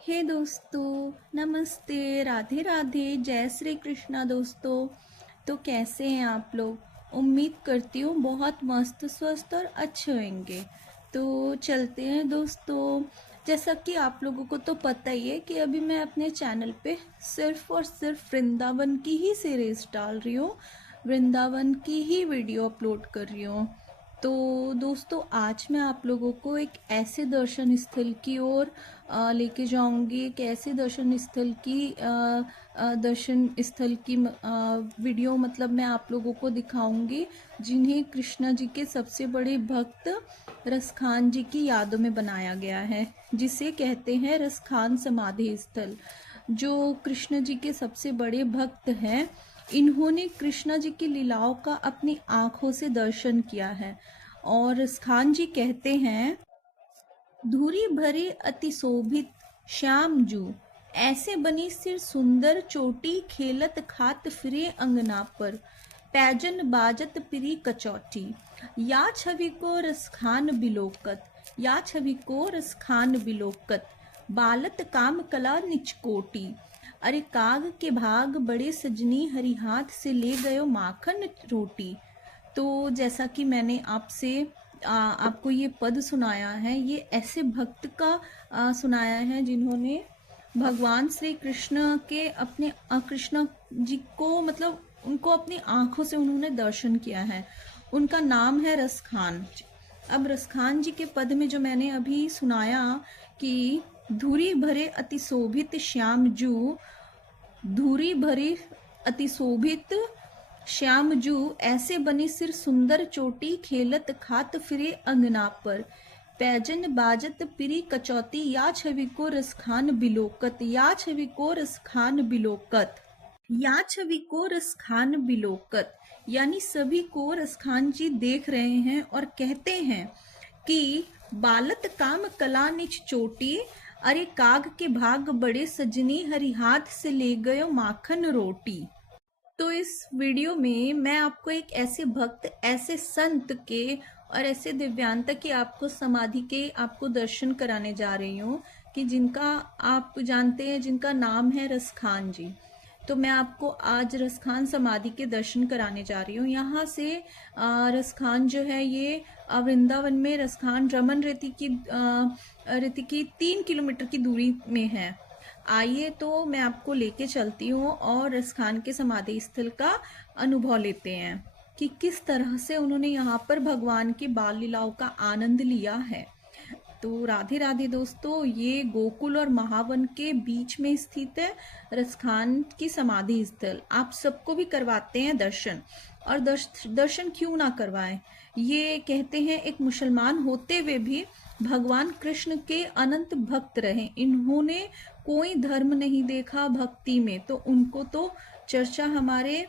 हे दोस्तों, नमस्ते, राधे राधे, जय श्री कृष्णा दोस्तों। तो कैसे हैं आप लोग? उम्मीद करती हूँ बहुत मस्त स्वस्थ और अच्छे होंगे। तो चलते हैं दोस्तों। जैसा कि आप लोगों को तो पता ही है कि अभी मैं अपने चैनल पे सिर्फ और सिर्फ वृंदावन की ही सीरीज डाल रही हूँ, वृंदावन की ही वीडियो अपलोड कर रही हूँ। तो दोस्तों, आज मैं आप लोगों को एक ऐसे दर्शन स्थल की ओर लेके जाऊंगी, एक ऐसे दर्शन स्थल की वीडियो मतलब मैं आप लोगों को दिखाऊंगी जिन्हें कृष्णा जी के सबसे बड़े भक्त रसखान जी की यादों में बनाया गया है, जिसे कहते हैं रसखान समाधि स्थल। जो कृष्ण जी के सबसे बड़े भक्त हैं, इन्होंने कृष्णा जी की लीलाओं का अपनी आंखों से दर्शन किया है। और रसखान जी कहते हैं, धूरी भरी अति शोभित श्याम जू, ऐसे बनी सिर सुंदर चोटी, खेलत खात फिरे अंगना पर, पैजन बाजत पिरी कचौटी, या छवि को रसखान बिलोकत, या छवि को रसखान बिलोकत, बालत काम कला निचकोटी। अरे काग के भाग बड़े सजनी, हरि हाथ से ले गयो माखन रोटी। तो जैसा कि मैंने आपको ये पद सुनाया है, ये ऐसे भक्त का सुनाया है जिन्होंने भगवान श्री कृष्ण के अपने कृष्ण जी को मतलब उनको अपनी आंखों से उन्होंने दर्शन किया है। उनका नाम है रसखान। अब रसखान जी के पद में जो मैंने अभी सुनाया कि धूरी भरे अति शोभित श्याम जू, धूरी भरी अति शोभित श्याम जू, ऐसे बनी सिर सुंदर चोटी, खेलत खात फिरे अंगना पर, पैजन बाजत पिरी कचौती, या छवि को रसखान बिलोकत, या छवि को रसखान बिलोकत, या छवि को रसखान बिलोकत। यानी सभी को रसखान जी देख रहे हैं और कहते हैं कि बालत काम कला निच चोटी, अरे काग के भाग बड़े सजनी, हरि हाथ से ले गयो माखन रोटी। तो इस वीडियो में मैं आपको एक ऐसे भक्त, ऐसे संत के और ऐसे दिव्यांत के आपको समाधि के आपको दर्शन कराने जा रही हूँ कि जिनका आप जानते हैं, जिनका नाम है रसखान जी। तो मैं आपको आज रसखान समाधि के दर्शन कराने जा रही हूँ। यहाँ से रसखान जो है ये वृंदावन में रसखान रमन रेती की 3 किलोमीटर की दूरी में है। आइए तो मैं आपको लेके चलती हूँ और रसखान के समाधि स्थल का अनुभव लेते हैं कि किस तरह से उन्होंने यहाँ पर भगवान की बाल लीलाओं का आनंद लिया है। तो राधे राधे दोस्तों, ये गोकुल और महावन के बीच में स्थित है रसखान की समाधि स्थल। आप सबको भी करवाते हैं दर्शन, और दर्शन क्यों ना करवाएं। ये कहते हैं एक मुसलमान होते हुए भी भगवान कृष्ण के अनंत भक्त रहे। इन्होंने कोई धर्म नहीं देखा भक्ति में, तो उनको तो चर्चा हमारे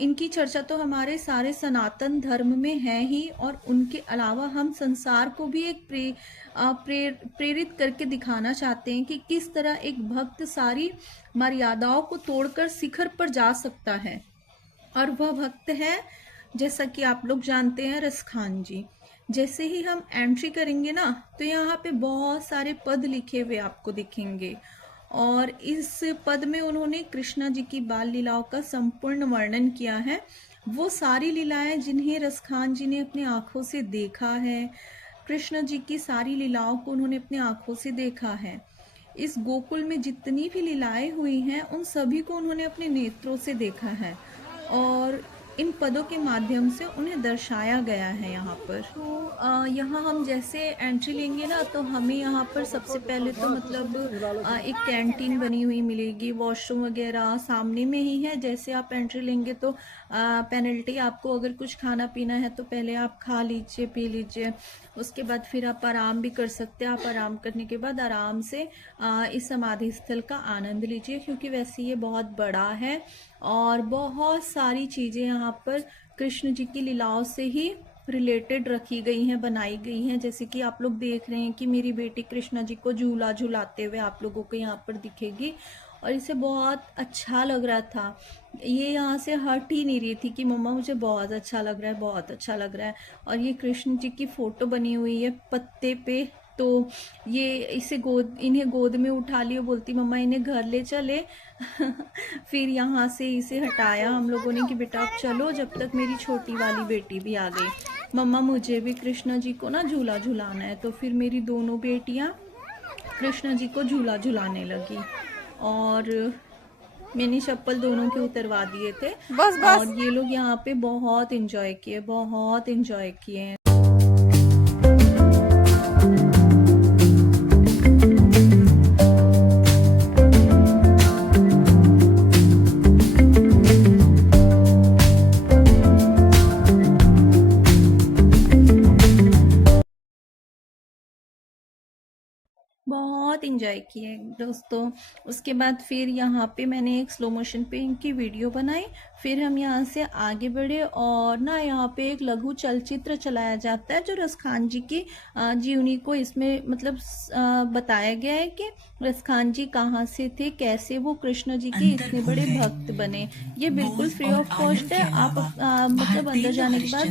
इनकी चर्चा तो हमारे सारे सनातन धर्म में है ही। और उनके अलावा हम संसार को भी एक प्रेरित करके दिखाना चाहते हैं कि किस तरह एक भक्त सारी मर्यादाओं को तोड़कर शिखर पर जा सकता है। और वह भक्त है, जैसा कि आप लोग जानते हैं, रसखान जी। जैसे ही हम एंट्री करेंगे ना, तो यहाँ पे बहुत सारे पद लिखे हुए आपको दिखेंगे, और इस पद में उन्होंने कृष्णा जी की बाल लीलाओं का संपूर्ण वर्णन किया है। वो सारी लीलाएं जिन्हें रसखान जी ने अपनी आंखों से देखा है, कृष्ण जी की सारी लीलाओं को उन्होंने अपनी आंखों से देखा है। इस गोकुल में जितनी भी लीलाएं हुई हैं, उन सभी को उन्होंने अपने नेत्रों से देखा है, और इन पदों के माध्यम से उन्हें दर्शाया गया है यहाँ पर। तो यहाँ हम जैसे एंट्री लेंगे ना, तो हमें यहाँ पर सबसे पहले तो मतलब एक कैंटीन बनी हुई मिलेगी, वॉशरूम वगैरह सामने में ही है। जैसे आप एंट्री लेंगे तो पेनल्टी, आपको अगर कुछ खाना पीना है तो पहले आप खा लीजिए, पी लीजिए, उसके बाद फिर आप आराम भी कर सकते हैं। आप आराम करने के बाद आराम से इस समाधि स्थल का आनंद लीजिए, क्योंकि वैसे ये बहुत बड़ा है और बहुत सारी चीज़ें यहाँ पर कृष्ण जी की लीलाओं से ही रिलेटेड रखी गई हैं, बनाई गई हैं। जैसे कि आप लोग देख रहे हैं कि मेरी बेटी कृष्णा जी को झूला झूलाते हुए आप लोगों को यहाँ पर दिखेगी, और इसे बहुत अच्छा लग रहा था। ये यहाँ से हट ही नहीं रही थी कि मम्मा मुझे बहुत अच्छा लग रहा है, बहुत अच्छा लग रहा है। और ये कृष्ण जी की फोटो बनी हुई है पत्ते पे, तो ये इन्हें गोद में उठा लियो, बोलती मम्मा इन्हें घर ले चले। फिर यहाँ से इसे हटाया हम लोगों ने कि बेटा अब चलो, जब तक मेरी छोटी वाली बेटी भी आ गई। मम्मा मुझे भी कृष्ण जी को ना झूला झूलाना है। तो फिर मेरी दोनों बेटियाँ कृष्ण जी को झूला झूलाने लगी और मैंने चप्पल दोनों के उतरवा दिए थे। बस बस। और ये लोग यहाँ पे बहुत एंजॉय किए, बहुत एंजॉय किए हैं। बहुत इंजॉय किए दोस्तों। उसके बाद फिर यहाँ पे मैंने एक स्लो मोशन पे इनकी वीडियो बनाई। फिर हम यहाँ से आगे बढ़े और ना यहाँ पे एक लघु चलचित्र चलाया जाता है जो रसखान जी की जीवनी को इसमें मतलब बताया गया है कि रसखान जी कहाँ से थे, कैसे वो कृष्ण जी के इतने बड़े भक्त बने। ये बिल्कुल फ्री ऑफ कॉस्ट है। आप मतलब अंदर जाने के बाद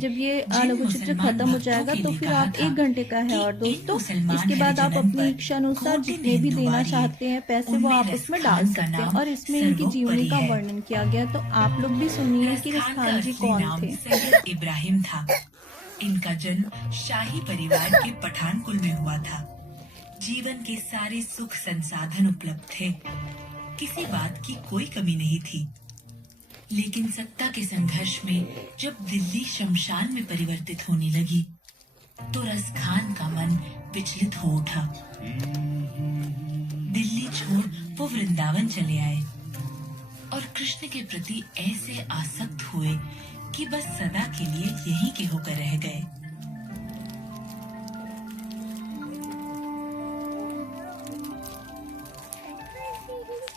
जब ये लघु चित्र खत्म हो जाएगा तो फिर आप 1 घंटे का है। और दोस्तों इसके बाद आप अपनी इच्छा अनुसार जितने भी देना चाहते हैं पैसे वो आप उसमें डाल सकते हैं। और इसमें इनकी जीवनी का वर्णन किया गया। तो आप लोग भी सुनिए कि रसखान जी कौन थे। सैयद इब्राहिम था। इनका जन्म शाही परिवार के पठान कुल में हुआ था। जीवन के सारे सुख संसाधन उपलब्ध थे, किसी बात की कोई कमी नहीं थी। लेकिन सत्ता के संघर्ष में जब दिल्ली शमशान में परिवर्तित होने लगी तो रसखान का मन विचलित हो उठा। दिल्ली छोड़ वो वृंदावन चले आए और कृष्ण के प्रति ऐसे आसक्त हुए कि बस सदा के लिए यहीं के होकर रह गए।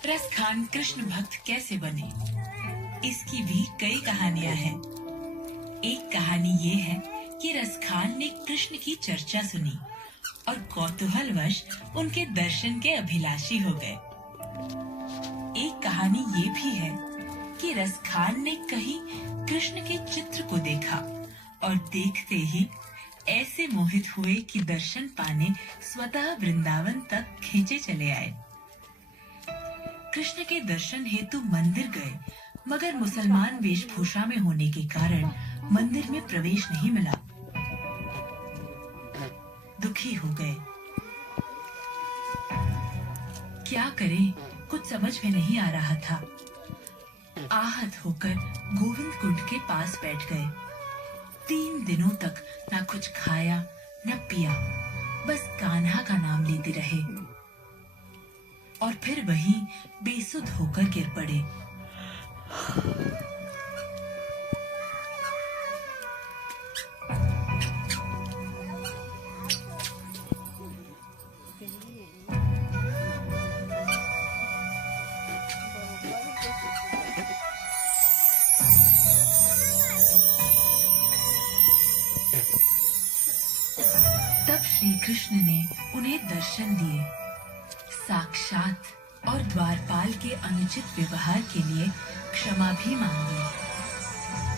रसखान कृष्ण भक्त कैसे बने, इसकी भी कई कहानियां हैं। एक कहानी ये है कि रसखान ने कृष्ण की चर्चा सुनी और कौतूहलवश उनके दर्शन के अभिलाषी हो गए। एक कहानी ये भी है कि रसखान ने कहीं कृष्ण के चित्र को देखा और देखते ही ऐसे मोहित हुए कि दर्शन पाने स्वतः वृंदावन तक खींचे चले आए। कृष्ण के दर्शन हेतु मंदिर गए, मगर मुसलमान वेशभूषा में होने के कारण मंदिर में प्रवेश नहीं मिला। दुखी हो गए। क्या करें, कुछ समझ में नहीं आ रहा था। आहत होकर गोविंद कुंड के पास बैठ गए। 3 दिनों तक न कुछ खाया न पिया, बस कान्हा का नाम लेते रहे और फिर वहीं बेसुध होकर गिर पड़े। तब श्री कृष्ण ने उन्हें दर्शन दिए साक्षात और द्वारपाल के अनुचित व्यवहार के लिए क्षमा भी मांगी।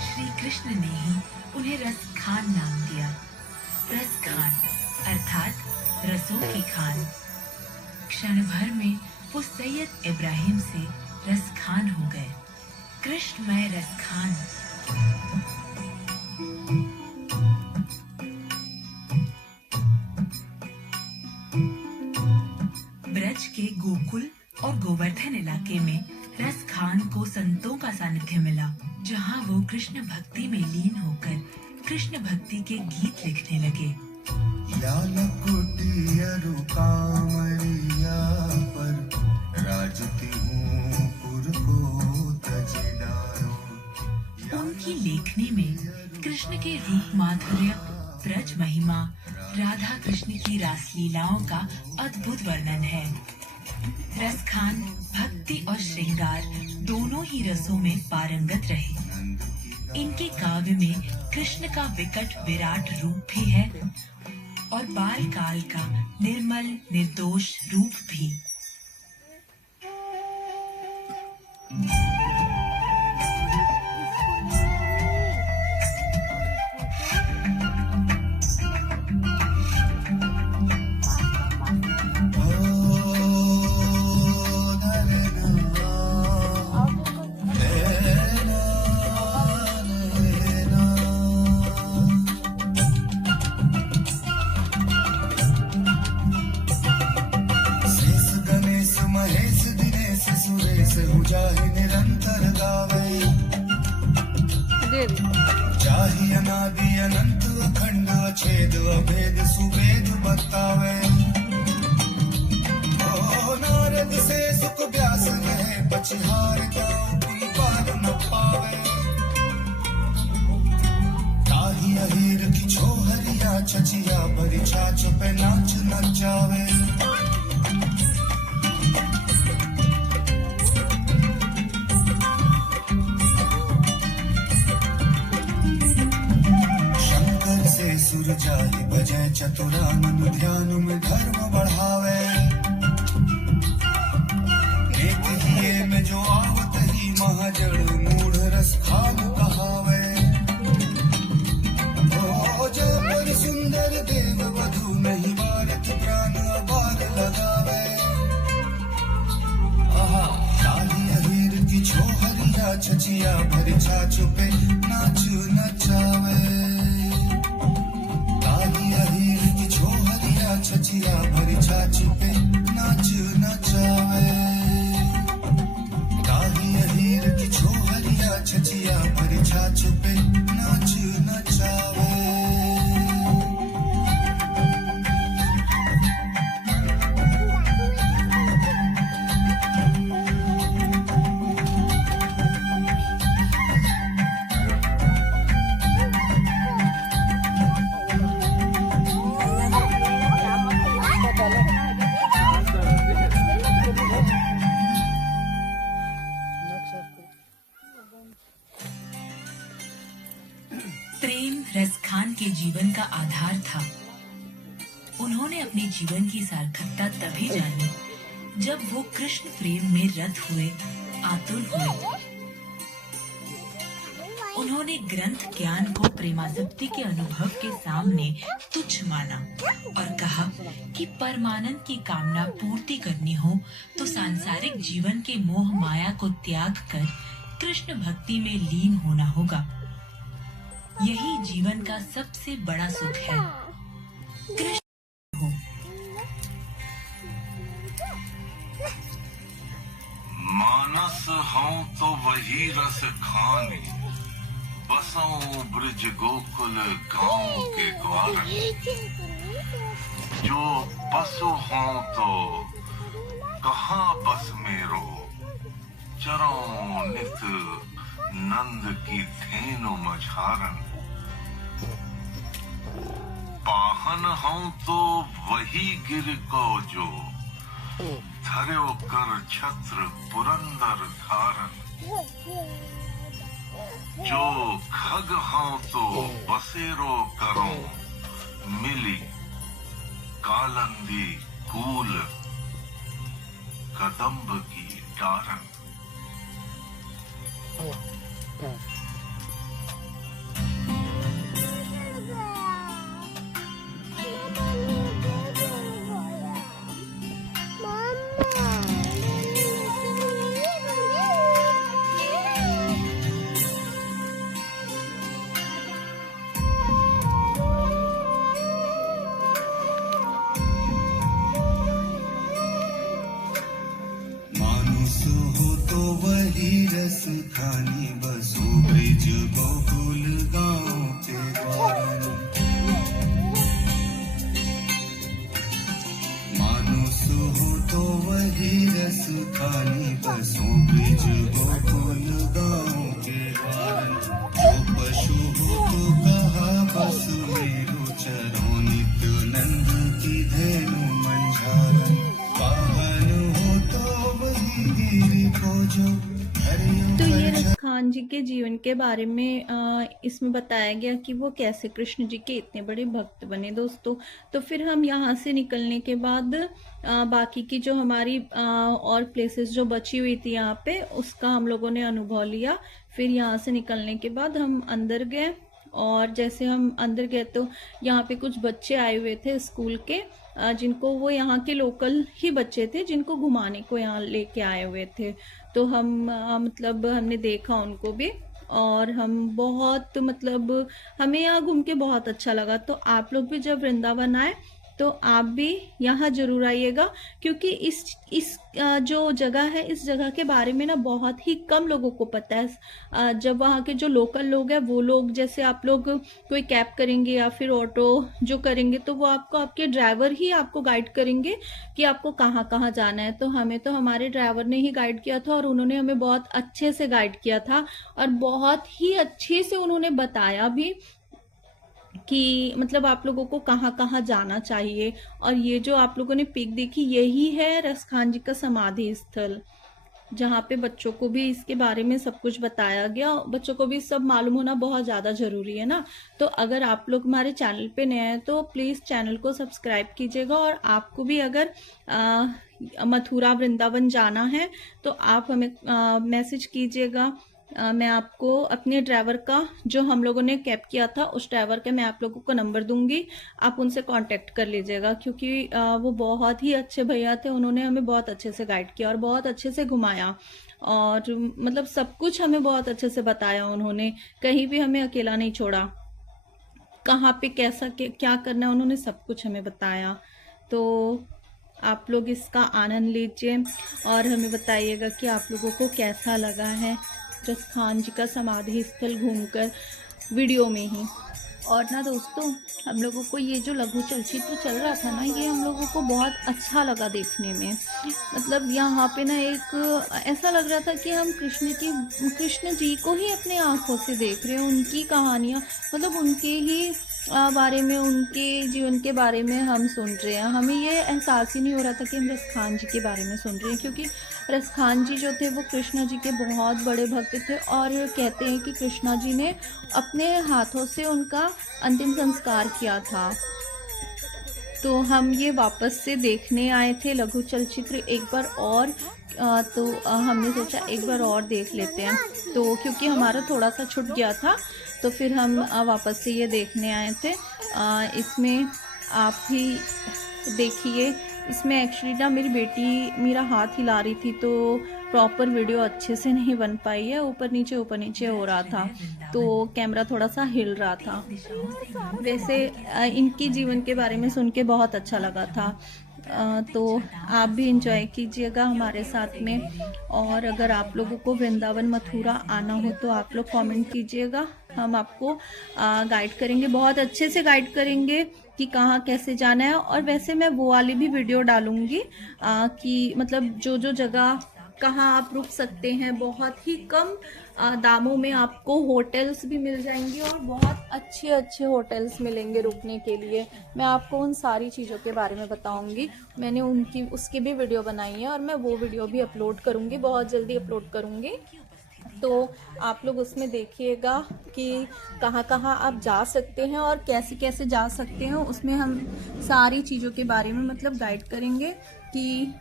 श्री कृष्ण ने ही उन्हें रसखान नाम दिया। रसखान अर्थात रसों की खान। क्षण भर में वो सैयद इब्राहिम से रसखान हो गए। कृष्णमय रसखान। ब्रज के गोकुल और गोवर्धन इलाके में रसखान को संतों का सानिध्य मिला, जहाँ वो कृष्ण भक्ति में लीन होकर कृष्ण भक्ति के गीत लिखने लगे। उनकी लेखनी में कृष्ण के रूप माधुर्य, ब्रज महिमा, राधा कृष्ण की रासलीलाओं का अद्भुत वर्णन है। रसखान भक्ति और श्रृंगार दोनों ही रसों में पारंगत रहे। इनके काव्य में कृष्ण का विकट विराट रूप भी है और बाल काल का निर्मल निर्दोष रूप भी। जाहि निरंतर गावे, जाहि अनादि अनंत अखंड अछेद अभेद सुवेद बतावे। ओ नारद से सुख व्यास रहे, पछिहार दाऊ कुल पार न पावे। ताहि अहीर की छोहरिया, छचिया भरी छाछ पे नाच नचावे। सुर जाहि भजे चतुरानन, ध्यान में धर्म बढ़ावे। नेक हिये में जो आवत ही, महाजड़ मूढ़ रस खान कहावे। ओ जो पर सुंदर देव वधु, नहीं भारत प्राण अबार लगावे। आहा ताहि अहीर की छोहरिया, छचिया भरी छाछ पे नाच नचावे। छचिया भरी छाछ पे नाच नचावे। ताहि अहीर की छोहरिया, छचिया भरी छाछ पे नाच नचावे। प्रेम रसखान के जीवन का आधार था। उन्होंने अपने जीवन की सार्थकता तभी जानी जब वो कृष्ण प्रेम में रत हुए, आतुर हुए। उन्होंने ग्रंथ ज्ञान को प्रेमासक्ति के अनुभव के सामने तुच्छ माना और कहा कि परमानंद की कामना पूर्ति करनी हो तो सांसारिक जीवन के मोह माया को त्याग कर कृष्ण भक्ति में लीन होना होगा। यही जीवन का सबसे बड़ा सुख है। कृष्ण हो। मानस हूँ तो वही रस खानी, बसऊं ब्रज गोकुल गांव के द्वार। जो पशु हूँ तो कहाँ बस मेरो, चरों नित नंद की धेनु मझारन। पाहन हूँ तो वही गिर को जो, धर्यो कर छत्र पुरंदर धारन। जो खग हूँ तो बसेरो करूं, मिली कालंदी कूल कदम्ब की डारन। रस खानी बसो ब्रिज गोकुल गांव के द्वार। मानुष हो तो वही रस खानी बसो ब्रिज गोकुल गांव के द्वार। जो पशु हो तो कहा बस मेरो, चरो नित नंद की धेनु मंझारन। वाहन हो तो वही गिरि को जो। तो ये रसखान जी के जीवन के बारे में इसमें बताया गया कि वो कैसे कृष्ण जी के इतने बड़े भक्त बने दोस्तों। तो फिर हम यहाँ से निकलने के बाद बाकी की जो हमारी और प्लेसेस जो बची हुई थी यहाँ पे, उसका हम लोगों ने अनुभव लिया। फिर यहाँ से निकलने के बाद हम अंदर गए, और जैसे हम अंदर गए तो यहाँ पे कुछ बच्चे आए हुए थे स्कूल के, जिनको वो यहाँ के लोकल ही बच्चे थे जिनको घुमाने को यहाँ लेके आए हुए थे। तो हम मतलब हमने देखा उनको भी, और हम बहुत मतलब हमें यहाँ घूम के बहुत अच्छा लगा। तो आप लोग भी जब वृंदावन आए तो आप भी यहाँ जरूर आइएगा, क्योंकि इस जो जगह है, इस जगह के बारे में ना बहुत ही कम लोगों को पता है। जब वहाँ के जो लोकल लोग हैं, वो लोग, जैसे आप लोग कोई कैब करेंगे या फिर ऑटो जो करेंगे, तो वो आपको, आपके ड्राइवर ही आपको गाइड करेंगे कि आपको कहाँ कहाँ जाना है। तो हमें तो हमारे ड्राइवर ने ही गाइड किया था, और उन्होंने हमें बहुत अच्छे से गाइड किया था, और बहुत ही अच्छे से उन्होंने बताया भी कि मतलब आप लोगों को कहाँ कहाँ जाना चाहिए। और ये जो आप लोगों ने पिक देखी, यही है रसखान जी का समाधि स्थल, जहाँ पे बच्चों को भी इसके बारे में सब कुछ बताया गया। बच्चों को भी सब मालूम होना बहुत ज़्यादा ज़रूरी है ना। तो अगर आप लोग हमारे चैनल पे नए हैं तो प्लीज़ चैनल को सब्सक्राइब कीजिएगा, और आपको भी अगर मथुरा वृंदावन जाना है तो आप हमें मैसेज कीजिएगा। मैं आपको अपने ड्राइवर का, जो हम लोगों ने कैब किया था, उस ड्राइवर का मैं आप लोगों को नंबर दूंगी, आप उनसे कांटेक्ट कर लीजिएगा, क्योंकि वो बहुत ही अच्छे भैया थे। उन्होंने हमें बहुत अच्छे से गाइड किया और बहुत अच्छे से घुमाया, और मतलब सब कुछ हमें बहुत अच्छे से बताया उन्होंने। कहीं भी हमें अकेला नहीं छोड़ा, कहाँ पे कैसा क्या करना है, उन्होंने सब कुछ हमें बताया। तो आप लोग इसका आनंद लीजिए और हमें बताइएगा कि आप लोगों को कैसा लगा है रसखान जी का समाधि स्थल घूमकर वीडियो में ही। और ना दोस्तों, हम लोगों को ये जो लघु चलचित्र चल रहा था ना, ये हम लोगों को बहुत अच्छा लगा देखने में। मतलब यहाँ पे ना एक ऐसा लग रहा था कि हम कृष्ण जी को ही अपने आंखों से देख रहे हैं, उनकी कहानियाँ, मतलब उनके ही बारे में, उनके जीवन के बारे में हम सुन रहे हैं। हमें ये एहसास ही नहीं हो रहा था कि हम रसखान जी के बारे में सुन रहे हैं, क्योंकि रसखान जी जो थे वो कृष्णा जी के बहुत बड़े भक्त थे, और कहते हैं कि कृष्णा जी ने अपने हाथों से उनका अंतिम संस्कार किया था। तो हम ये वापस से देखने आए थे लघु चलचित्र एक बार और, तो हमने सोचा एक बार और देख लेते हैं। तो क्योंकि हमारा थोड़ा सा छूट गया था, तो फिर हम वापस से ये देखने आए थे। इसमें आप भी देखिए। इसमें एक्चुअली ना मेरी बेटी मेरा हाथ हिला रही थी, तो प्रॉपर वीडियो अच्छे से नहीं बन पाई है, ऊपर नीचे हो रहा था, तो कैमरा थोड़ा सा हिल रहा था। वैसे इनकी जीवन के बारे में सुन के बहुत अच्छा लगा था। तो आप भी इंजॉय कीजिएगा हमारे साथ में। और अगर आप लोगों को वृंदावन मथुरा आना हो तो आप लोग कमेंट कीजिएगा, हम आपको गाइड करेंगे, बहुत अच्छे से गाइड करेंगे कि कहाँ कैसे जाना है। और वैसे मैं वो वाली भी वीडियो डालूंगी कि मतलब जो जो जगह कहाँ आप रुक सकते हैं, बहुत ही कम दामों में आपको होटल्स भी मिल जाएंगी, और बहुत अच्छे अच्छे होटल्स मिलेंगे रुकने के लिए। मैं आपको उन सारी चीज़ों के बारे में बताऊंगी। मैंने उसकी भी वीडियो बनाई है, और मैं वो वीडियो भी अपलोड करूंगी, बहुत जल्दी अपलोड करूंगी। तो आप लोग उसमें देखिएगा कि कहाँ कहाँ आप जा सकते हैं और कैसे कैसे जा सकते हैं। उसमें हम सारी चीज़ों के बारे में मतलब गाइड करेंगे कि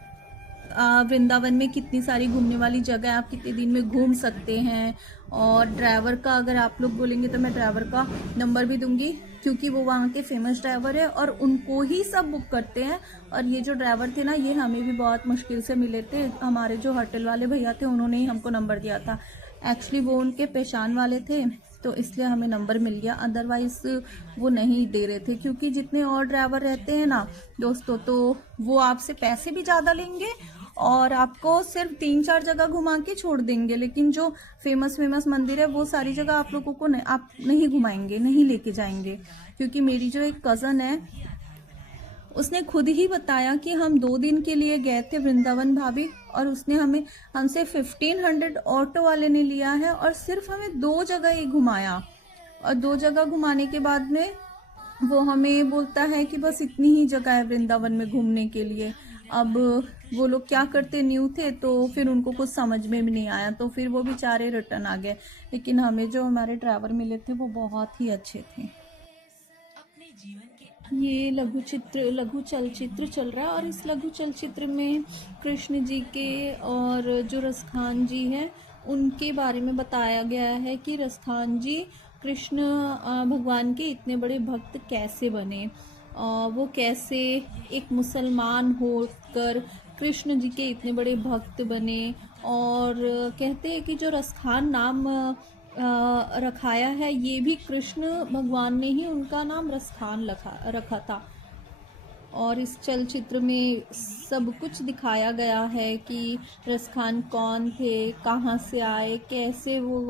वृंदावन में कितनी सारी घूमने वाली जगह आप कितने दिन में घूम सकते हैं। और ड्राइवर का अगर आप लोग बोलेंगे तो मैं ड्राइवर का नंबर भी दूंगी, क्योंकि वो वहाँ के फेमस ड्राइवर है और उनको ही सब बुक करते हैं। और ये जो ड्राइवर थे ना, ये हमें भी बहुत मुश्किल से मिले थे। हमारे जो होटल वाले भैया थे, उन्होंने ही हमको नंबर दिया था। एक्चुअली वो उनके पहचान वाले थे, तो इसलिए हमें नंबर मिल गया, अदरवाइज वो नहीं दे रहे थे। क्योंकि जितने और ड्राइवर रहते हैं ना दोस्तों, तो वो आपसे पैसे भी ज़्यादा लेंगे और आपको सिर्फ 3-4 जगह घुमा के छोड़ देंगे, लेकिन जो फेमस मंदिर है वो सारी जगह आप लोगों को आप नहीं घुमाएंगे, नहीं लेके जाएंगे। क्योंकि मेरी जो एक कज़न है, उसने खुद ही बताया कि हम 2 दिन के लिए गए थे वृंदावन भाभी, और उसने हमसे 1500 ऑटो वाले ने लिया है, और सिर्फ हमें 2 जगह ही घुमाया। और 2 जगह घुमाने के बाद में वो हमें बोलता है कि बस इतनी ही जगह है वृंदावन में घूमने के लिए। अब वो लोग क्या करते, न्यू थे, तो फिर उनको कुछ समझ में भी नहीं आया, तो फिर वो बेचारे रिटर्न आ गए। लेकिन हमें जो हमारे ड्राइवर मिले थे वो बहुत ही अच्छे थे। ये लघु चलचित्र चल रहा है, और इस लघु चलचित्र में कृष्ण जी के और जो रसखान जी हैं उनके बारे में बताया गया है कि रसखान जी कृष्ण भगवान के इतने बड़े भक्त कैसे बने, वो कैसे एक मुसलमान होकर कृष्ण जी के इतने बड़े भक्त बने। और कहते हैं कि जो रसखान नाम रखाया है, ये भी कृष्ण भगवान ने ही उनका नाम रसखान रखा था। और इस चलचित्र में सब कुछ दिखाया गया है कि रसखान कौन थे, कहाँ से आए, कैसे वो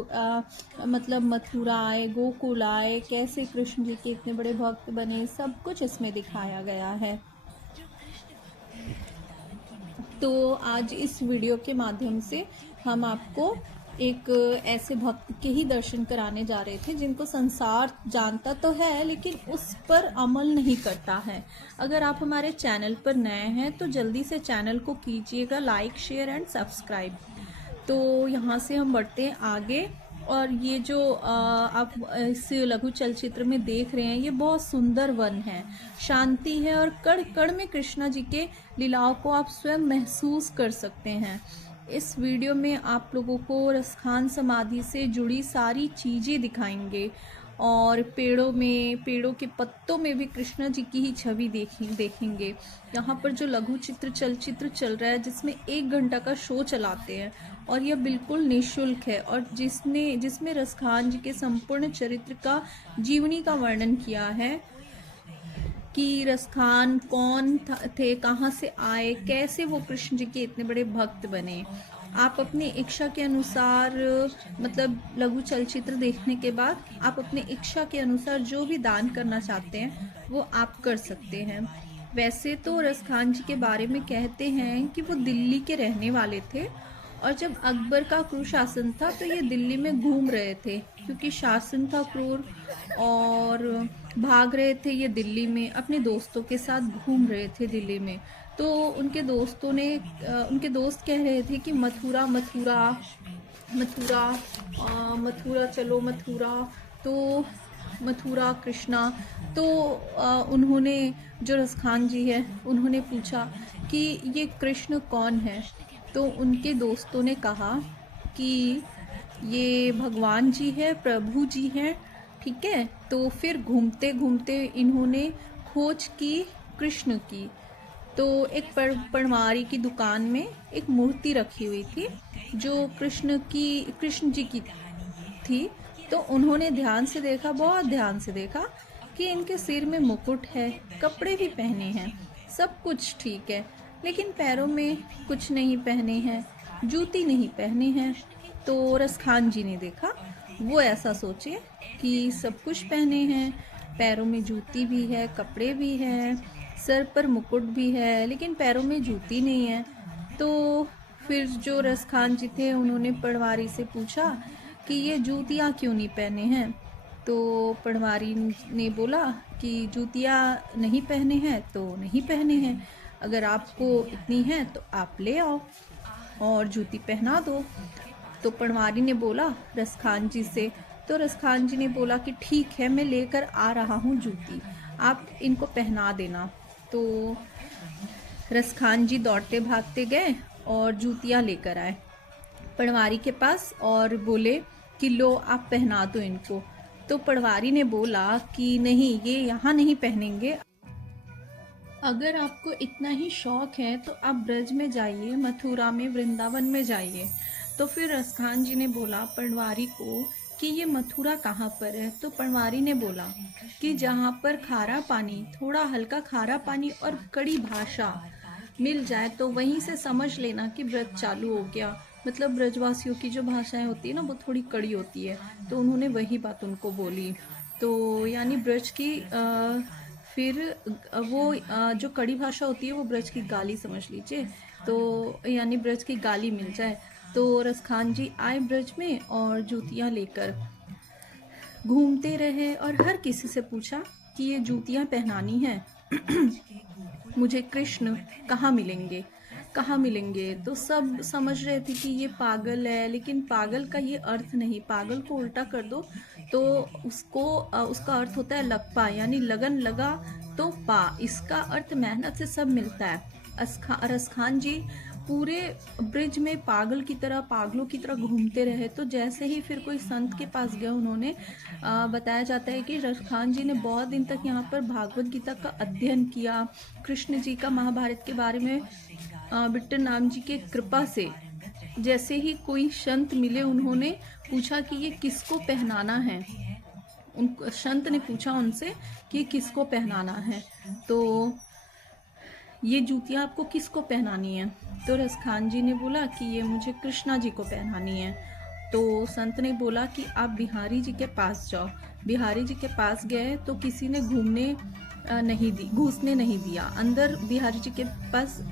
मतलब मथुरा आए, गोकुल आए, कैसे कृष्ण जी के इतने बड़े भक्त बने, सब कुछ इसमें दिखाया गया है। तो आज इस वीडियो के माध्यम से हम आपको एक ऐसे भक्त के ही दर्शन कराने जा रहे थे जिनको संसार जानता तो है लेकिन उस पर अमल नहीं करता है। अगर आप हमारे चैनल पर नए हैं तो जल्दी से चैनल को कीजिएगा लाइक, शेयर एंड सब्सक्राइब। तो यहाँ से हम बढ़ते हैं आगे। और ये जो आप इस लघु चलचित्र में देख रहे हैं ये बहुत सुंदर वन है, शांति है और कड़ कड़ में कृष्णा जी के लीलाओं को आप स्वयं महसूस कर सकते हैं। इस वीडियो में आप लोगों को रसखान समाधि से जुड़ी सारी चीज़ें दिखाएंगे और पेड़ों के पत्तों में भी कृष्णा जी की ही छवि देखेंगे। यहाँ पर जो लघु चलचित्र चल रहा है जिसमें 1 घंटा का शो चलाते हैं और यह बिल्कुल निःशुल्क है और जिसमें रसखान जी के संपूर्ण चरित्र का जीवनी का वर्णन किया है कि रसखान कौन थे, कहाँ से आए, कैसे वो कृष्ण जी के इतने बड़े भक्त बने। आप अपनी इच्छा के अनुसार मतलब लघु चलचित्र देखने के बाद आप अपनी इच्छा के अनुसार जो भी दान करना चाहते हैं वो आप कर सकते हैं। वैसे तो रसखान जी के बारे में कहते हैं कि वो दिल्ली के रहने वाले थे और जब अकबर का क्रूर शासन था तो ये दिल्ली में घूम रहे थे क्योंकि शासन था क्रूर और भाग रहे थे ये दिल्ली में, अपने दोस्तों के साथ घूम रहे थे दिल्ली में। तो उनके दोस्त कह रहे थे कि मथुरा मथुरा मथुरा मथुरा चलो मथुरा, तो मथुरा कृष्णा। तो उन्होंने जो रसखान जी है उन्होंने पूछा कि ये कृष्ण कौन है। तो उनके दोस्तों ने कहा कि ये भगवान जी है, प्रभु जी हैं, ठीक है। तो फिर घूमते घूमते इन्होंने खोज की कृष्ण की। तो एक पनवारी की दुकान में एक मूर्ति रखी हुई थी जो कृष्ण जी की थी। तो उन्होंने ध्यान से देखा, बहुत ध्यान से देखा कि इनके सिर में मुकुट है, कपड़े भी पहने हैं, सब कुछ ठीक है, लेकिन पैरों में कुछ नहीं पहने हैं, जूती नहीं पहने हैं। तो रसखान जी ने देखा, वो ऐसा सोचे कि सब कुछ पहने हैं, पैरों में जूती भी है, कपड़े भी हैं, सर पर मुकुट भी है, लेकिन पैरों में जूती नहीं है। तो फिर जो रसखान जी थे उन्होंने पटवारी से पूछा कि ये जूतियाँ क्यों नहीं पहने हैं। तो पटवारी ने बोला कि जूतियाँ नहीं पहने हैं तो नहीं पहने हैं, अगर आपको इतनी है तो आप ले आओ और जूती पहना दो। तो पटवारी ने बोला रसखान जी से, तो रसखान जी ने बोला कि ठीक है, मैं लेकर आ रहा हूँ जूती, आप इनको पहना देना। तो रसखान जी दौड़ते भागते गए और जूतियाँ लेकर आए पटवारी के पास और बोले कि लो आप पहना दो इनको। तो पटवारी ने बोला कि नहीं, ये यहाँ नहीं पहनेंगे, अगर आपको इतना ही शौक है तो आप ब्रज में जाइए, मथुरा में, वृंदावन में जाइए। तो फिर रसखान जी ने बोला पटवारी को कि ये मथुरा कहाँ पर है। तो पटवारी ने बोला कि जहाँ पर खारा पानी, थोड़ा हल्का खारा पानी और कड़ी भाषा मिल जाए तो वहीं से समझ लेना कि ब्रज चालू हो गया। मतलब ब्रजवासियों की जो भाषाएं होती है ना वो थोड़ी कड़ी होती है, तो उन्होंने वही बात उनको बोली। तो यानी ब्रज की फिर वो जो कड़ी भाषा होती है वो ब्रज की गाली समझ लीजिए, तो यानी ब्रज की गाली मिल जाए। तो रसखान जी आए ब्रज में और जूतियाँ लेकर घूमते रहे और हर किसी से पूछा कि ये जूतियाँ पहनानी है मुझे कृष्ण कहाँ मिलेंगे, कहाँ मिलेंगे। तो सब समझ रहे थे कि ये पागल है, लेकिन पागल का ये अर्थ नहीं, पागल को उल्टा कर दो तो उसका अर्थ होता है लगपा, यानी लगन लगा तो पा, इसका अर्थ मेहनत से सब मिलता है। रसखान जी पूरे ब्रिज में पागलों की तरह घूमते रहे। तो जैसे ही फिर कोई संत के पास गया, उन्होंने बताया जाता है कि रसखान जी ने बहुत दिन तक यहाँ पर भागवत गीता का अध्ययन किया, कृष्ण जी का महाभारत के बारे में विट्ठल नाम जी के कृपा से। जैसे ही कोई संत मिले उन्होंने पूछा कि ये किसको पहनाना है, संत ने पूछा उनसे कि किसको पहनाना है। तो ये जूतियाँ आपको किसको पहनानी है? तो रसखान जी ने बोला कि ये मुझे कृष्णा जी को पहनानी है। तो संत ने बोला कि आप बिहारी जी के पास जाओ। बिहारी जी के पास गए तो किसी ने घुसने नहीं दिया अंदर। बिहारी जी के पास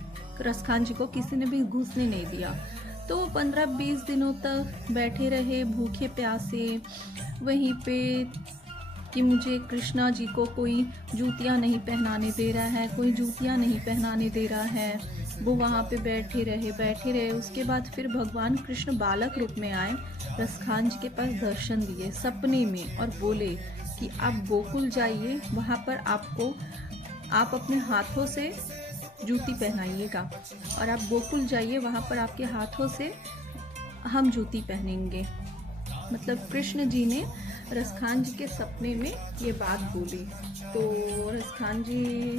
रसखान जी को किसी ने भी घुसने नहीं दिया। तो 15-20 दिनों तक बैठे रहे भूखे प्यासे वहीं पे कि मुझे कृष्णा जी को कोई जूतियाँ नहीं पहनाने दे रहा है, कोई जूतियाँ नहीं पहनाने दे रहा है। वो वहाँ पे बैठे रहे। उसके बाद फिर भगवान कृष्ण बालक रूप में आए, रसखान जी के पास दर्शन दिए सपने में और बोले कि आप गोकुल जाइए, वहाँ पर आप अपने हाथों से जूती पहनाइएगा और आप गोकुल जाइए, वहाँ पर आपके हाथों से हम जूती पहनेंगे। मतलब कृष्ण जी ने रसखान जी के सपने में ये बात बोली। तो रसखान जी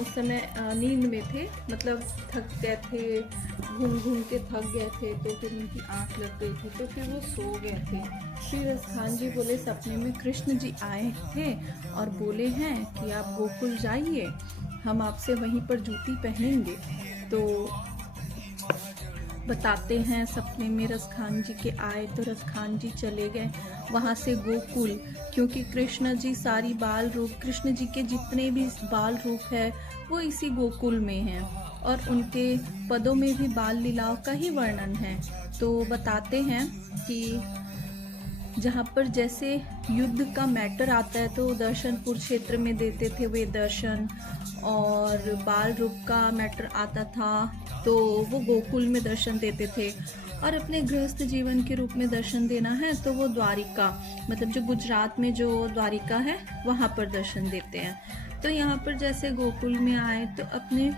उस समय नींद में थे, मतलब थक गए थे, घूम के थक गए थे, तो फिर उनकी आंख लग गई थी, तो फिर वो सो गए थे। फिर रसखान जी बोले सपने में कृष्ण जी आए थे और बोले हैं कि आप गोकुल जाइए, हम आपसे वहीं पर जूती पहनेंगे। तो बताते हैं सपने में रसखान जी के आए तो रसखान जी चले गए वहाँ से गोकुल, क्योंकि कृष्ण जी सारी बाल रूप, कृष्ण जी के जितने भी बाल रूप है वो इसी गोकुल में हैं और उनके पदों में भी बाल लीलाओं का ही वर्णन है। तो बताते हैं कि जहाँ पर जैसे युद्ध का मैटर आता है तो दर्शनपुर क्षेत्र में देते थे वे दर्शन, और बाल रूप का मैटर आता था तो वो गोकुल में दर्शन देते थे, और अपने गृहस्थ जीवन के रूप में दर्शन देना है तो वो द्वारिका, मतलब जो गुजरात में जो द्वारिका है वहाँ पर दर्शन देते हैं। तो यहाँ पर जैसे गोकुल में आए तो अपने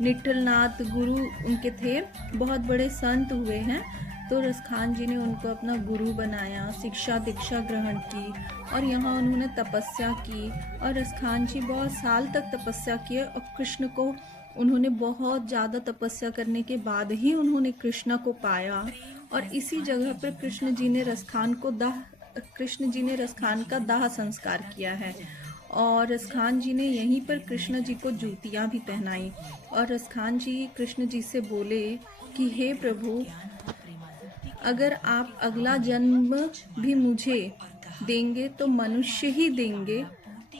निठलनाथ गुरु उनके थे, बहुत बड़े संत हुए हैं, तो रसखान जी ने उनको अपना गुरु बनाया, शिक्षा दीक्षा ग्रहण की और यहाँ उन्होंने तपस्या की। और रसखान जी बहुत साल तक तपस्या किए और कृष्ण को उन्होंने बहुत ज़्यादा तपस्या करने के बाद ही उन्होंने कृष्ण को पाया। और इसी जगह पर कृष्ण जी ने रसखान का दाह संस्कार किया है और रसखान जी ने यहीं पर कृष्ण जी को जूतियाँ भी पहनाई। और रसखान जी कृष्ण जी से बोले कि हे प्रभु, अगर आप अगला जन्म भी मुझे देंगे तो मनुष्य ही देंगे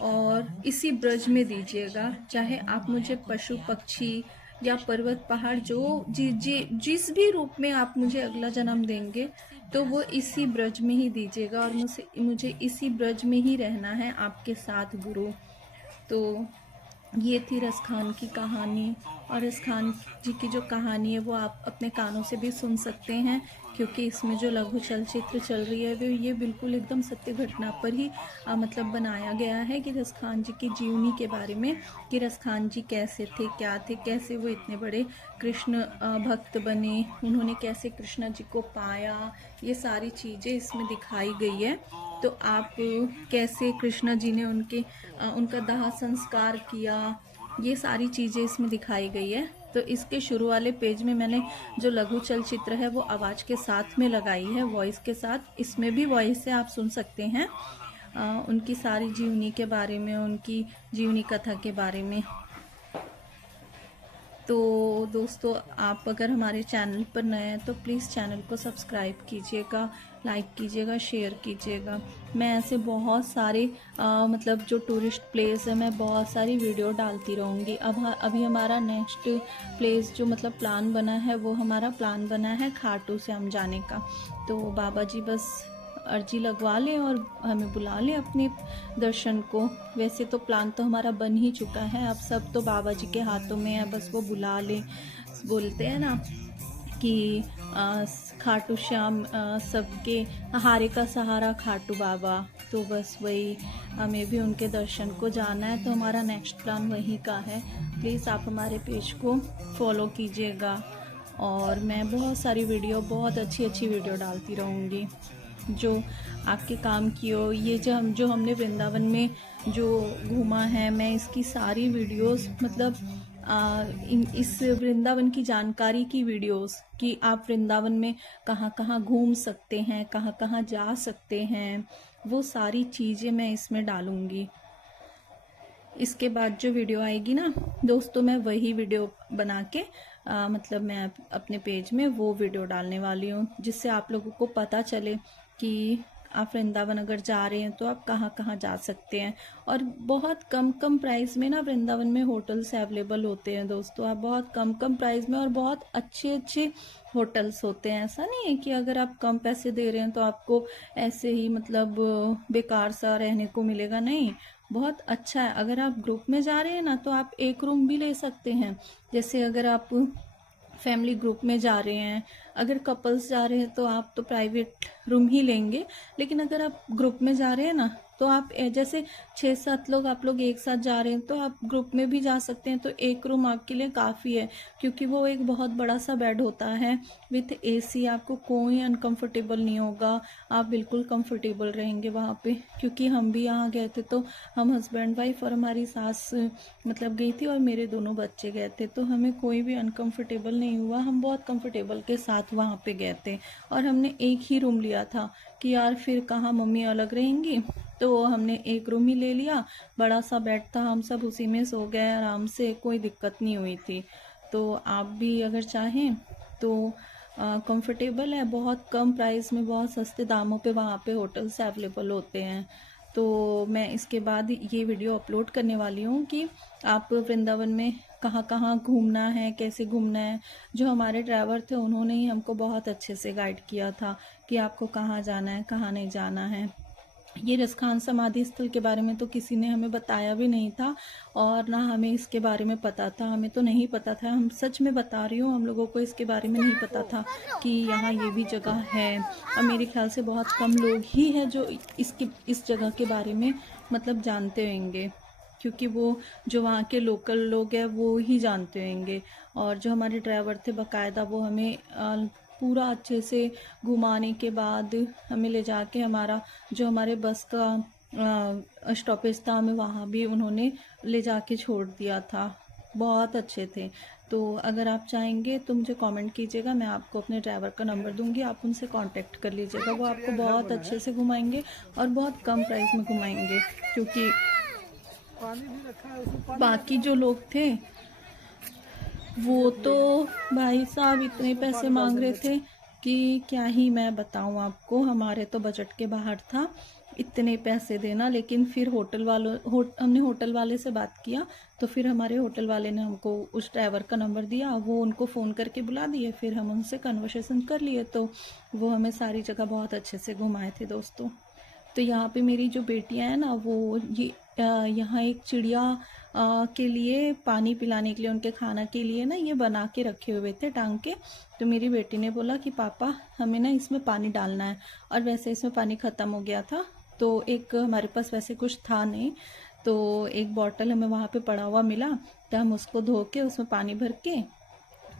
और इसी ब्रज में दीजिएगा, चाहे आप मुझे पशु पक्षी या पर्वत पहाड़ जिस भी रूप में आप मुझे अगला जन्म देंगे तो वो इसी ब्रज में ही दीजिएगा और मुझे इसी ब्रज में ही रहना है आपके साथ गुरु। तो ये थी रसखान की कहानी, और रसखान जी की जो कहानी है वो आप अपने कानों से भी सुन सकते हैं, क्योंकि इसमें जो लघु चलचित्र चल रही है वो ये बिल्कुल एकदम सत्य घटना पर ही मतलब बनाया गया है कि रसखान जी की जीवनी के बारे में, कि रसखान जी कैसे थे, क्या थे, कैसे वो इतने बड़े कृष्ण भक्त बने, उन्होंने कैसे कृष्ण जी को पाया, ये सारी चीज़ें इसमें दिखाई गई है। तो आप कैसे कृष्ण जी ने उनका दाह संस्कार किया, ये सारी चीज़ें इसमें दिखाई गई है। तो इसके शुरू वाले पेज में मैंने जो लघु चलचित्र है वो आवाज़ के साथ में लगाई है, वॉइस के साथ। इसमें भी वॉइस से आप सुन सकते हैं उनकी सारी जीवनी के बारे में, उनकी जीवनी कथा के बारे में। तो दोस्तों, आप अगर हमारे चैनल पर नए हैं तो प्लीज़ चैनल को सब्सक्राइब कीजिएगा, लाइक कीजिएगा, शेयर कीजिएगा। मैं ऐसे बहुत सारे मतलब जो टूरिस्ट प्लेस है मैं बहुत सारी वीडियो डालती रहूँगी। अभी हमारा नेक्स्ट प्लेस जो मतलब प्लान बना है वो हमारा प्लान बना है खाटू श्याम जाने का। तो बाबा जी बस अर्जी लगवा लें और हमें बुला लें अपने दर्शन को। वैसे तो प्लान तो हमारा बन ही चुका है, अब सब तो बाबा जी के हाथों में है, बस वो बुला लें। बोलते हैं ना कि खाटू श्याम सबके हारे का सहारा खाटू बाबा, तो बस वही हमें भी उनके दर्शन को जाना है। तो हमारा नेक्स्ट प्लान वहीं का है। प्लीज़ आप हमारे पेज को फॉलो कीजिएगा और मैं बहुत सारी वीडियो, बहुत अच्छी अच्छी वीडियो डालती रहूँगी जो आपके काम की हो। ये जो हमने वृंदावन में जो घूमा है, मैं इसकी सारी वीडियोस मतलब इस वृंदावन की जानकारी की वीडियोस कि आप वृंदावन में कहाँ कहाँ घूम सकते हैं, कहाँ कहाँ जा सकते हैं, वो सारी चीज़ें मैं इसमें डालूँगी। इसके बाद जो वीडियो आएगी ना दोस्तों, मैं वही वीडियो बना के मतलब मैं अपने पेज में वो वीडियो डालने वाली हूँ, जिससे आप लोगों को पता चले कि आप वृंदावन अगर जा रहे हैं तो आप कहाँ कहाँ जा सकते हैं। और बहुत कम कम प्राइस में ना वृंदावन में होटल्स अवेलेबल होते हैं दोस्तों। आप बहुत कम कम प्राइस में और बहुत अच्छे अच्छे होटल्स होते हैं। ऐसा नहीं है कि अगर आप कम पैसे दे रहे हैं तो आपको ऐसे ही मतलब बेकार सा रहने को मिलेगा, नहीं, बहुत अच्छा है। अगर आप ग्रुप में जा रहे हैं ना तो आप एक रूम भी ले सकते हैं। जैसे अगर आप फैमिली ग्रुप में जा रहे हैं, अगर कपल्स जा रहे हैं तो आप तो प्राइवेट रूम ही लेंगे, लेकिन अगर आप ग्रुप में जा रहे हैं ना तो आप जैसे 6-7 लोग आप लोग एक साथ जा रहे हैं तो आप ग्रुप में भी जा सकते हैं। तो एक रूम आपके लिए काफ़ी है, क्योंकि वो एक बहुत बड़ा सा बेड होता है विथ एसी। आपको कोई अनकंफर्टेबल नहीं होगा, आप बिल्कुल कंफर्टेबल रहेंगे वहाँ पे। क्योंकि हम भी यहाँ गए थे तो हम हस्बैंड वाइफ और हमारी सास मतलब गई थी और मेरे दोनों बच्चे गए थे, तो हमें कोई भी अनकंफर्टेबल नहीं हुआ। हम बहुत कंफर्टेबल के साथ वहाँ पे गए थे और हमने एक ही रूम लिया था कि यार फिर कहाँ मम्मी अलग रहेंगी, तो हमने एक रूम ही ले लिया। बड़ा सा बेड था, हम सब उसी में सो गए आराम से, कोई दिक्कत नहीं हुई थी। तो आप भी अगर चाहें तो कंफर्टेबल है, बहुत कम प्राइस में बहुत सस्ते दामों पे वहाँ पे होटल्स अवेलेबल होते हैं। तो मैं इसके बाद ये वीडियो अपलोड करने वाली हूँ कि आप वृंदावन में कहाँ कहाँ घूमना है, कैसे घूमना है। जो हमारे ड्राइवर थे उन्होंने ही हमको बहुत अच्छे से गाइड किया था कि आपको कहाँ जाना है, कहाँ नहीं जाना है। ये रसखान समाधि स्थल के बारे में तो किसी ने हमें बताया भी नहीं था और ना हमें इसके बारे में पता था। हमें तो नहीं पता था, हम सच में बता रही हूँ, हम लोगों को इसके बारे में नहीं पता था कि यहाँ ये भी जगह है। और मेरे ख्याल से बहुत कम लोग ही हैं जो इस जगह के बारे में मतलब जानते होंगे, क्योंकि वो जो वहाँ के लोकल लोग हैं वो ही जानते होंगे। और जो हमारे ड्राइवर थे बाकायदा वो हमें पूरा अच्छे से घुमाने के बाद हमें ले जाके जो हमारे बस का स्टॉपेज था हमें वहाँ भी उन्होंने ले जाके छोड़ दिया था। बहुत अच्छे थे। तो अगर आप चाहेंगे तो मुझे कमेंट कीजिएगा, मैं आपको अपने ड्राइवर का नंबर दूंगी, आप उनसे कांटेक्ट कर लीजिएगा। वो आपको बहुत अच्छे से घुमाएंगे और बहुत कम प्राइस में घुमाएंगे। क्योंकि बाकी जो लोग थे वो तो भाई साहब इतने पैसे मांग रहे थे कि क्या ही मैं बताऊं आपको, हमारे तो बजट के बाहर था इतने पैसे देना। लेकिन फिर हमने होटल वाले से बात किया तो फिर हमारे होटल वाले ने हमको उस ड्राइवर का नंबर दिया, वो उनको फ़ोन करके बुला दिए, फिर हम उनसे कन्वर्सेशन कर लिए तो वो हमें सारी जगह बहुत अच्छे से घुमाए थे दोस्तों। तो यहाँ पे मेरी जो बेटियाँ हैं ना वो यहाँ एक चिड़िया के लिए पानी पिलाने के लिए, उनके खाना के लिए ना ये बना के रखे हुए थे टांग के। तो मेरी बेटी ने बोला कि पापा हमें ना इसमें पानी डालना है, और वैसे इसमें पानी ख़त्म हो गया था तो एक हमारे पास वैसे कुछ था नहीं, तो एक बॉटल हमें वहाँ पे पड़ा हुआ मिला, तो हम उसको धो के उसमें पानी भर के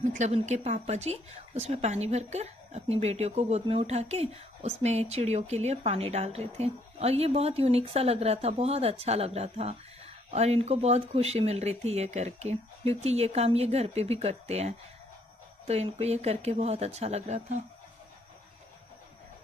मतलब उनके पापा जी उसमें पानी भरकर अपनी बेटियों को गोद में उठा के उसमें चिड़ियों के लिए पानी डाल रहे थे। और ये बहुत यूनिक सा लग रहा था, बहुत अच्छा लग रहा था और इनको बहुत खुशी मिल रही थी ये करके, क्योंकि ये काम ये घर पे भी करते हैं तो इनको ये करके बहुत अच्छा लग रहा था।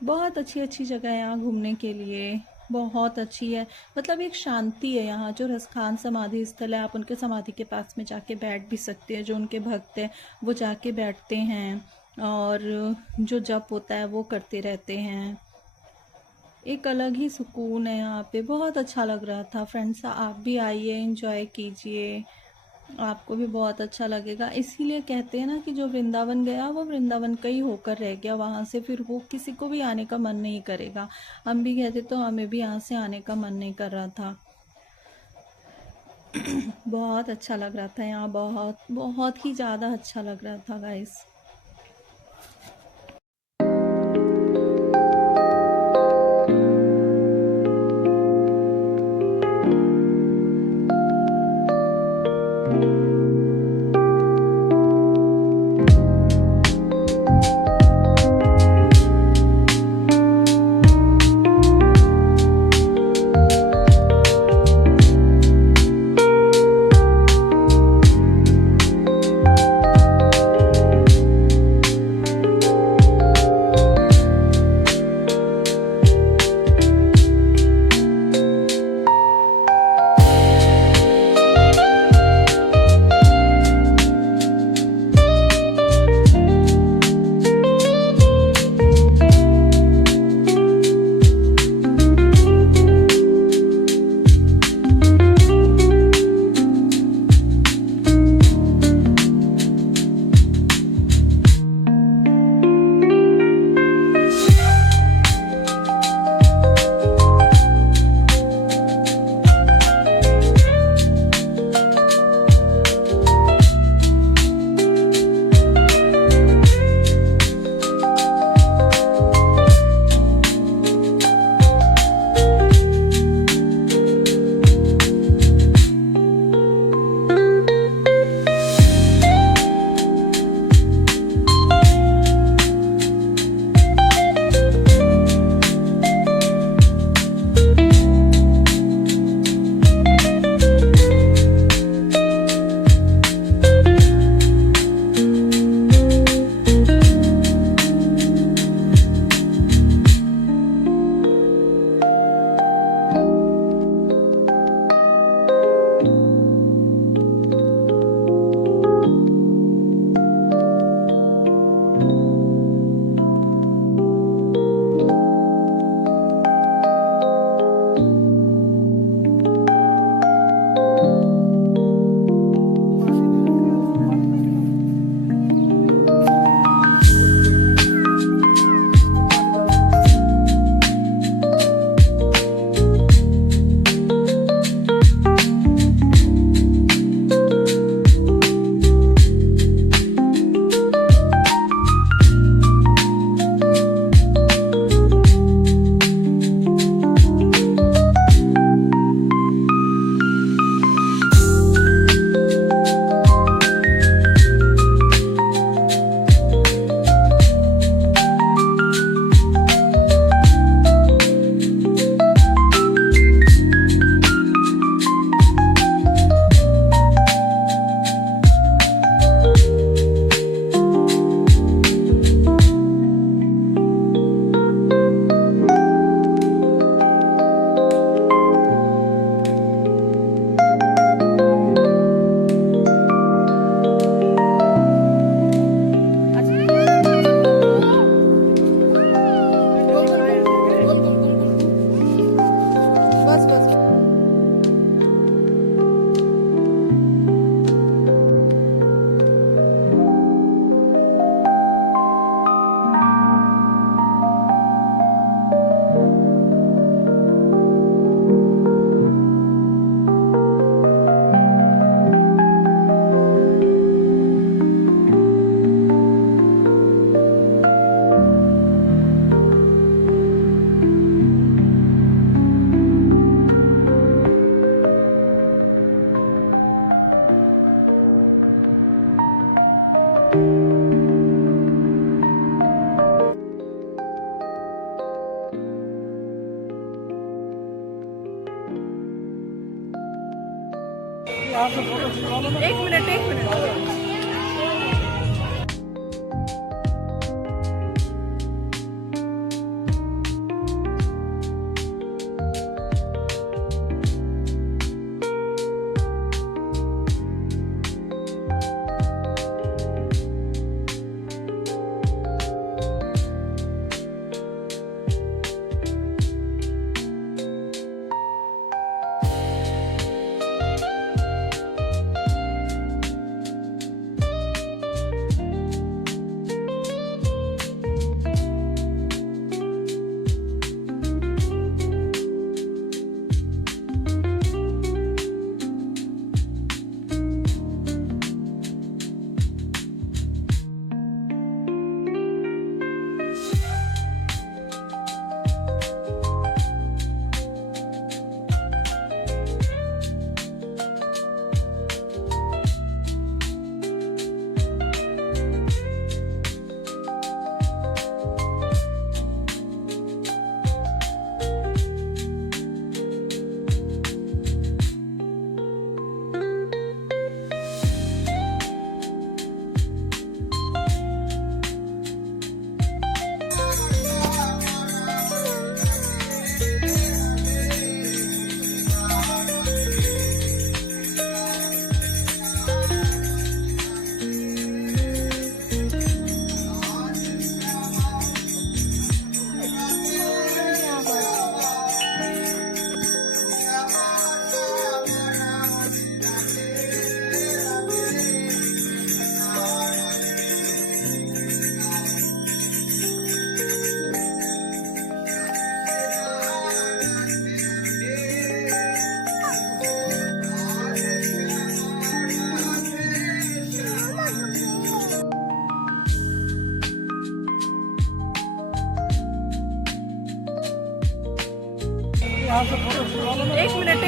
बहुत अच्छी अच्छी जगह है यहाँ घूमने के लिए, बहुत अच्छी है। मतलब एक शांति है यहाँ। जो रसखान समाधि स्थल है, आप उनके समाधि के पास में जाके बैठ भी सकते हैं। जो उनके भक्त हैं वो जाके बैठते हैं और जो जप होता है वो करते रहते हैं। एक अलग ही सुकून है यहाँ पे, बहुत अच्छा लग रहा था। फ्रेंड्स आप भी आइए, एंजॉय कीजिए, आपको भी बहुत अच्छा लगेगा। इसीलिए कहते हैं ना कि जो वृंदावन गया वो वृंदावन का ही होकर रह गया, वहाँ से फिर वो किसी को भी आने का मन नहीं करेगा। हम भी गए थे तो हमें भी यहाँ से आने का मन नहीं कर रहा था। बहुत अच्छा लग रहा था यहाँ, बहुत बहुत ही ज़्यादा अच्छा लग रहा था गाइस। एक मिनट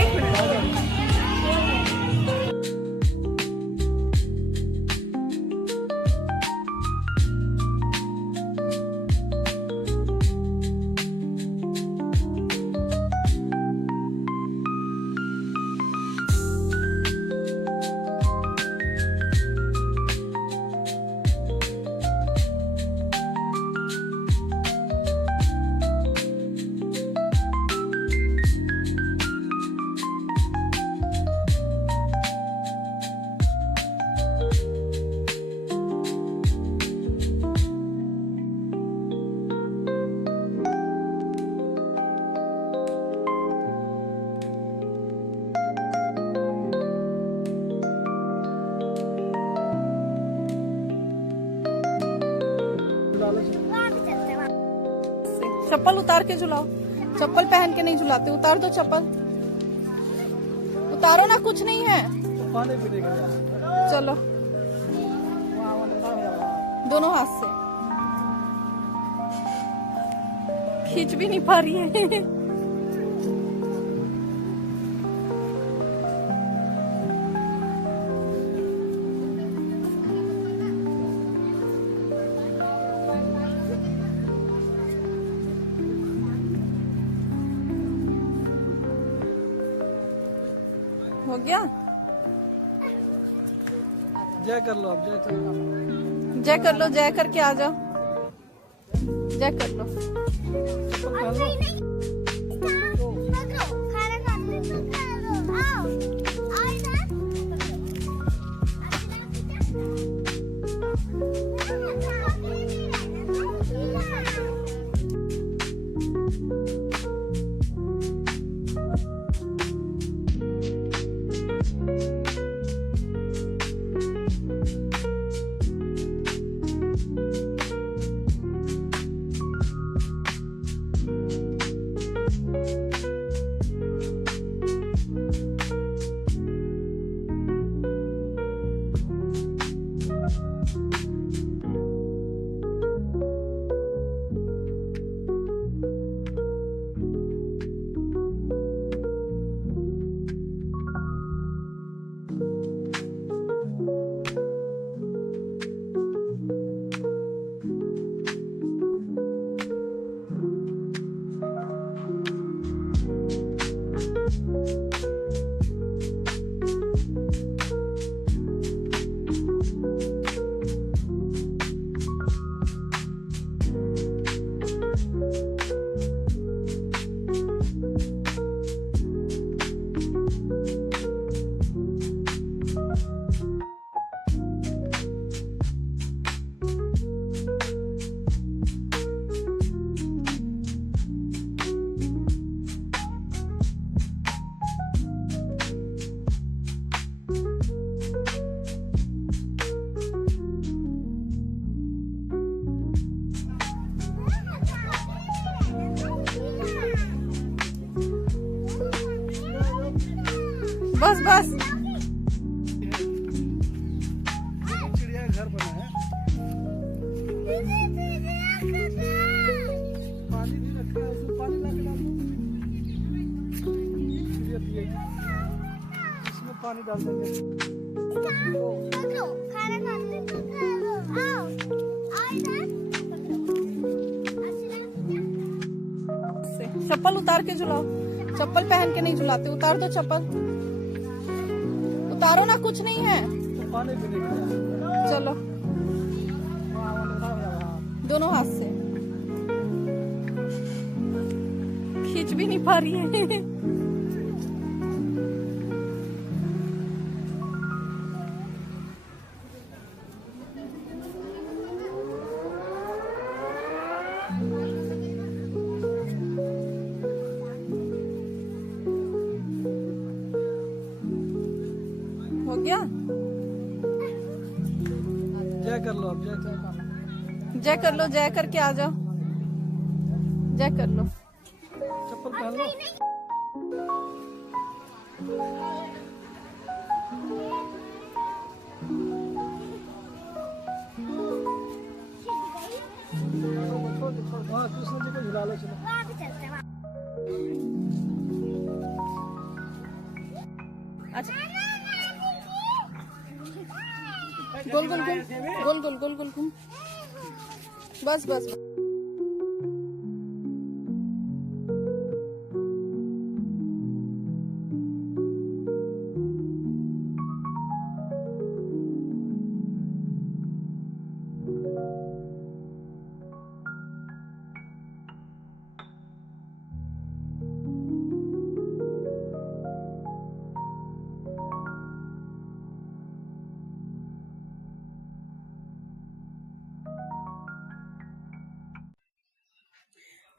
चप्पल उतार के झुलाओ। चप्पल पहन के नहीं झुलाते, उतार दो चप्पल। उतारो ना, कुछ नहीं है। चलो दोनों हाथ से। खींच भी नहीं पा रही है। हो गया? जय कर लो, अब जय कर लो। जय कर लो, जय करके आ जाओ। जय कर लो। बस बस। चिड़िया घर बना है। पानी नहीं रखा है, उसमें पानी ला के डालो। चिड़िया पिएगी, इसमें पानी डाल देंगे। चप्पल उतार के झुलाओ। चप्पल पहन के नहीं झुलाते, उतार दो चप्पल। उतारो ना, कुछ नहीं है। पानी भी नहीं। चलो दोनों हाथ से। खींच भी नहीं पा रही है। हो गया? जय कर लो, अब जय कर लो। जय कर लो, जय करके आ जाओ। जय कर लो। चप्पल पहन लो। हाँ, कृष्ण जी को झुला लो, चलो। गोल गोल घूम, गोल गोल गोल गोल घूम, बस बस बस।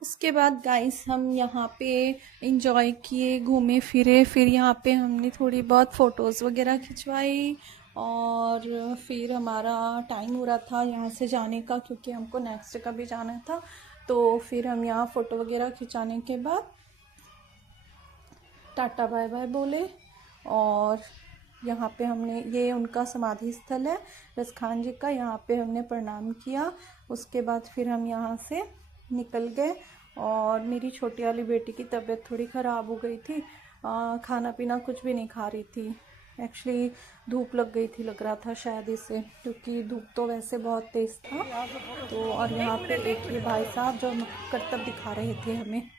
उसके बाद गाइस हम यहाँ पे इंजॉय किए, घूमे फिरे, फिर यहाँ पे हमने थोड़ी बहुत फ़ोटोज़ वगैरह खिंचवाई और फिर हमारा टाइम हो रहा था यहाँ से जाने का क्योंकि हमको नेक्स्ट का भी जाना था। तो फिर हम यहाँ फ़ोटो वगैरह खिंचाने के बाद टाटा बाय बाय बोले और यहाँ पे हमने, ये उनका समाधि स्थल है रसखान जी का, यहाँ पे हमने प्रणाम किया। उसके बाद फिर हम यहाँ से निकल गए और मेरी छोटी वाली बेटी की तबीयत थोड़ी ख़राब हो गई थी, खाना पीना कुछ भी नहीं खा रही थी। एक्चुअली धूप लग गई थी, लग रहा था शायद इसे, क्योंकि धूप तो वैसे बहुत तेज़ था। तो और यहाँ पे एक ही भाई साहब जो करतब दिखा रहे थे हमें।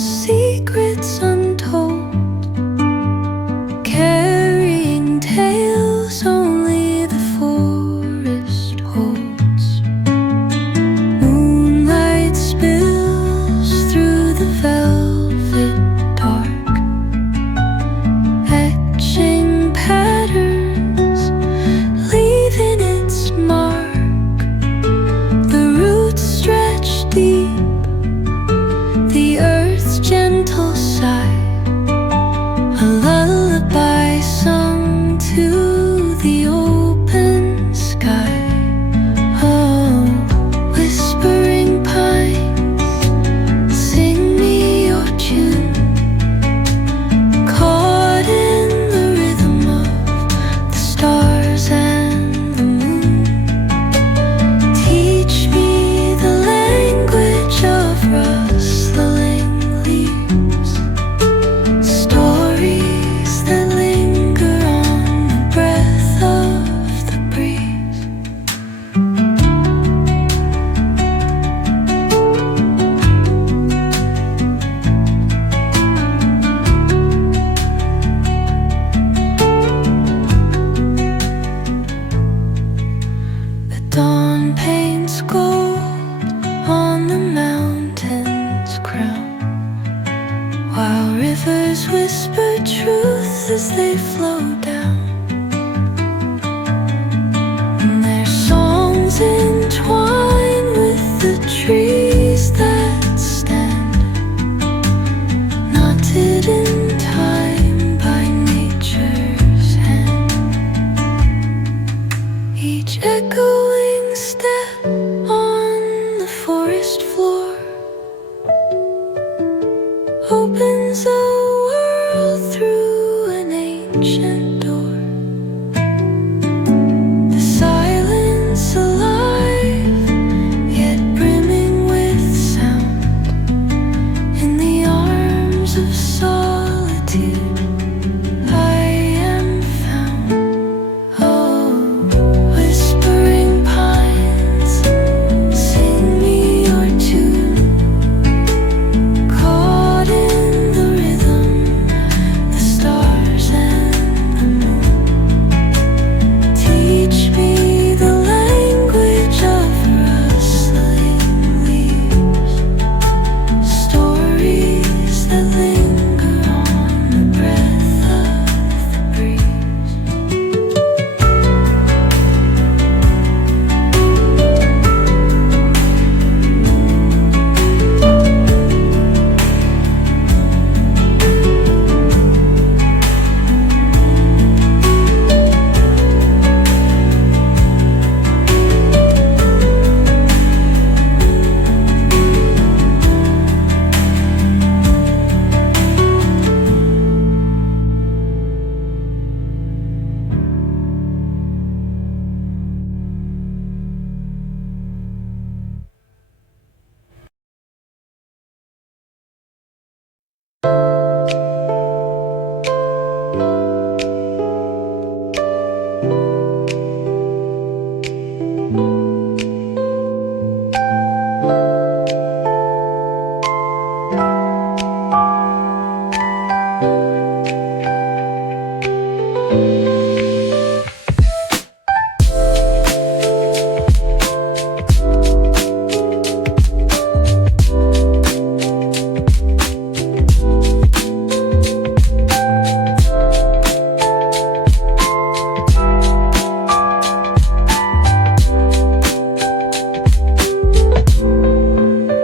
secrets untold, carrying tales